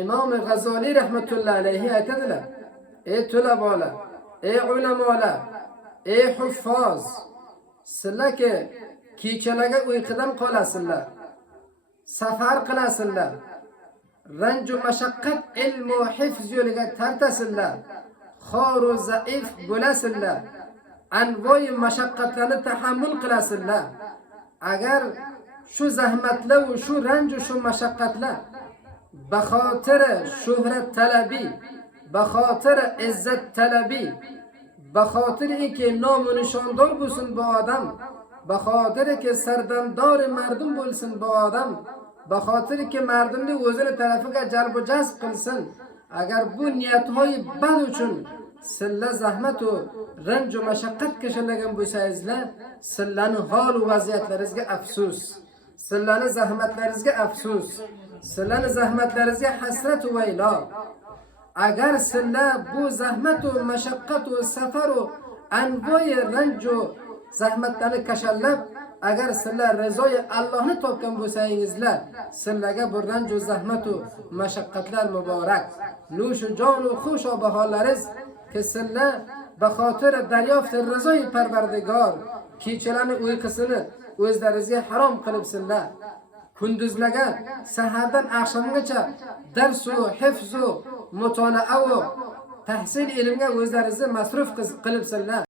İmam G'azali rahmetullahi alayhi aytadilar: ey talabalar, ey ulamolar, ey huffaz, sizlar ki kechalarga uyqudan qolasizlar, safar qilasizlar, ranj va mashaqqat ilm va hifz yo'liga tortasizlar, xor va zaif bo'lasizlar, anvoy mashaqqatlarni tahammul qilasizlar. Agar shu zahmatlar va shu ranj va shu mashaqqatlar بخاطر شهرت طلبی، بخاطر عزت طلبی، بخاطر اینکه نام و نشاندار بولسن با آدم، بخاطر که سردمدار مردم بولسن با آدم، بخاطر که مردم دی وزن طرفی که جلب و جذب قلسن. اگر بو نیت های بد چون سله زحمت و رنج و مشقت کشنگم بوسایزله، سلن حال و وضعیت لرزگه افسوس، سلن زحمت لرزگه افسوس، سلن زحمت لرزگه حسرت و ویلا. اگر سله بو زحمت و مشقت و سفر و انواع رنج و زحمت لرزگه کشلب، اگر سله رضای الله نتاب کن بوسایزله، سلگه بر رنج و زحمت و مشقت لر مبارک نوش جان و خوش و بحال لرز که سله بخاطر دریافت رضای پروردگار کیچلن uyqisini o'zlariga harom qilib silla. Kunduzlarga sahardan akşamgacha dars va hifz va mutolaa va tahsil ilmga o'zlaringizni masruf qilib silla.